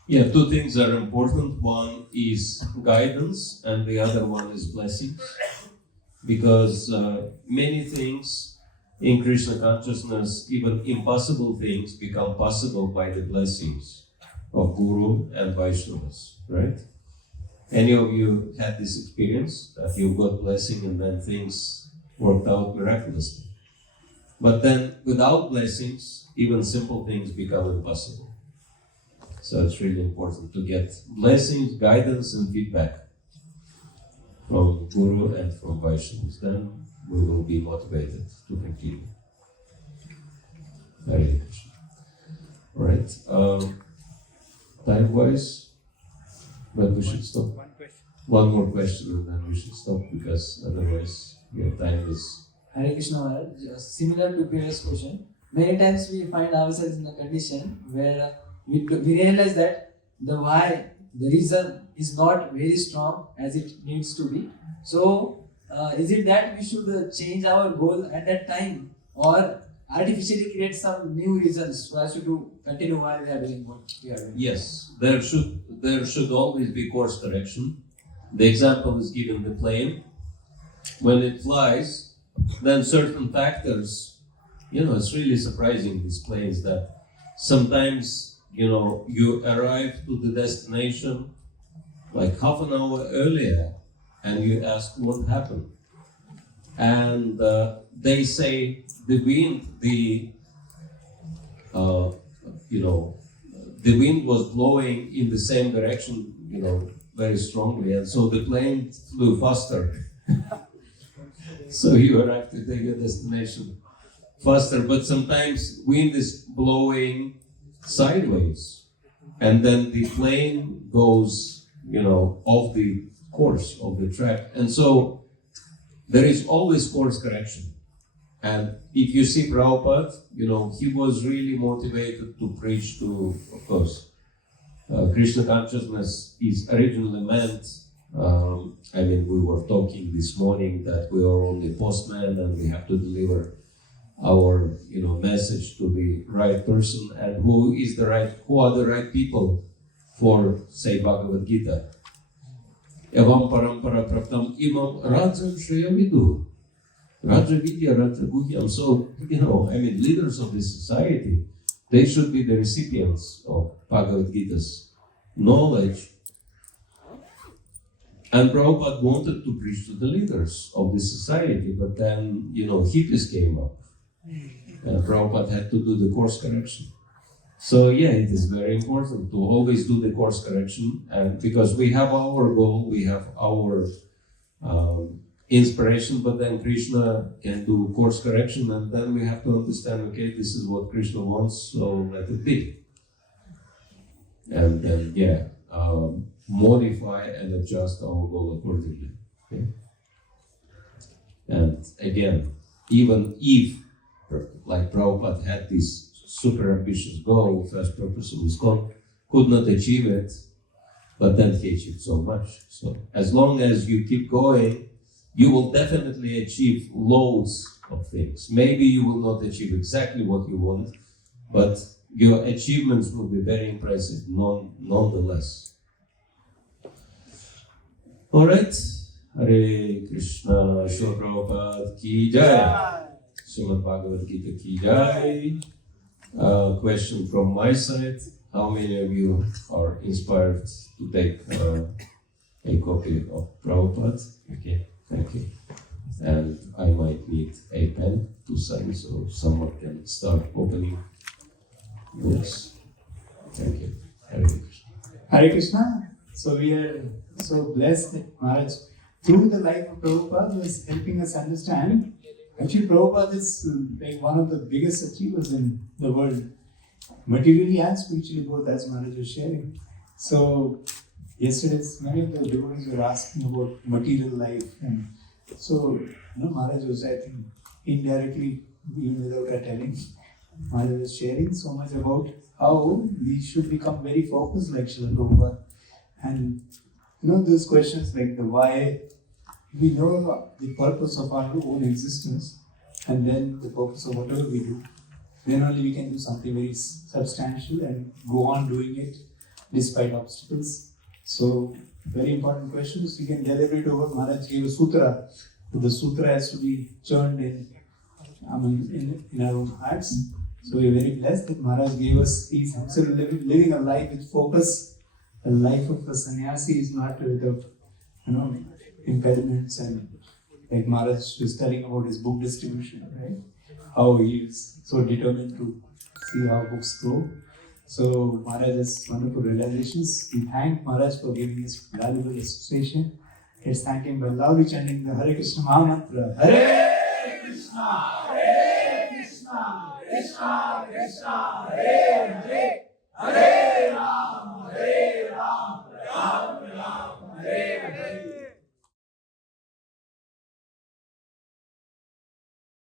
Yeah, two things are important. One is guidance and the other one is blessings. Because many things in Krishna consciousness, even impossible things, become possible by the blessings of Guru and Vaishnavas, right? Any of you had this experience that you got blessing and then things worked out miraculously? But then without blessings, even simple things become impossible. So it's really important to get blessings, guidance and feedback from Guru and from Vaishnavas. Then we will be motivated to continue. Hare Krishna. Right. Time-wise, but we should stop. One more question and then we should stop because otherwise your time is... Hare Krishna Maharaj, similar to previous question. Many times we find ourselves in a condition where we realize that the reason is not very strong as it needs to be. So, is it that we should change our goal at that time or artificially create some new reasons so as to continue while we are doing what we are doing? Yes, there should always be course correction. The example is given the plane. When it flies, then certain factors, it's really surprising, these planes, that sometimes, you arrive to the destination like half an hour earlier and you ask what happened. And they say the wind, the wind was blowing in the same direction, very strongly, and so the plane flew faster. So you arrive to your destination faster, but sometimes wind is blowing sideways, and then the plane goes, off the course of the track, and so there is always course correction. And if you see Prabhupada, he was really motivated to preach to, of course, Krishna consciousness is originally meant, we were talking this morning that we are only postmen and we have to deliver our, message to the right person, and who are the right people for, say, Bhagavad Gita. Evam parampara praptam imam rajam shreyavidu. Raja Vidya, Raja Guhyam. So, leaders of this society, they should be the recipients of Bhagavad Gita's knowledge. And Prabhupada wanted to preach to the leaders of this society, but then, hippies came up. And Prabhupada had to do the course correction. So, it is very important to always do the course correction, and because we have our goal, we have our inspiration, but then Krishna can do course correction, and then we have to understand, okay, this is what Krishna wants, so let it be. And then, modify and adjust our goal accordingly. Okay? And again, even if, like Prabhupada had this super ambitious goal, first purpose of ISKCON, could not achieve it, but then he achieved so much. So as long as you keep going, you will definitely achieve loads of things. Maybe you will not achieve exactly what you want, but your achievements will be very impressive nonetheless. All right. Hare Krishna, Srila Prabhupada ki jai. Srimad Bhagavad Gita ki jai. Question from my side. How many of you are inspired to take a copy of Prabhupada? Okay, thank you. And I might need a pen to sign, so someone can start opening books. Thank you. Hare Krishna. Hare Krishna. So we are so blessed that Maharaj, through the life of Prabhupada, was helping us understand. Actually, Prabhupada is like one of the biggest achievers in the world, materially and spiritually both, as Maharaj was sharing. So yesterday, many of the devotees were asking about material life, and so Maharaj was, I think, indirectly, even without our telling, Maharaj was sharing so much about how we should become very focused like Srila Prabhupada. And those questions like the why, we know the purpose of our own existence, and then the purpose of whatever we do, then only we can do something very substantial and go on doing it despite obstacles. So, very important questions. You can deliberate over. Maharaj gave a sutra. The sutra has to be churned in our own hearts. So, we are very blessed that Maharaj gave us these. So, living a life with focus. The life of a sannyasi is not without, impediments, and like Maharaj was telling about his book distribution, right? How he is so determined to see how books go. So Maharaj has wonderful realizations. We thank Maharaj for giving us valuable association. Let's thank him by loudly chanting the Hare Krishna Maha Mantra. Hare Krishna, Hare Krishna, Krishna Krishna, Hare Hare, Hare Ram, Ram Ram, Hare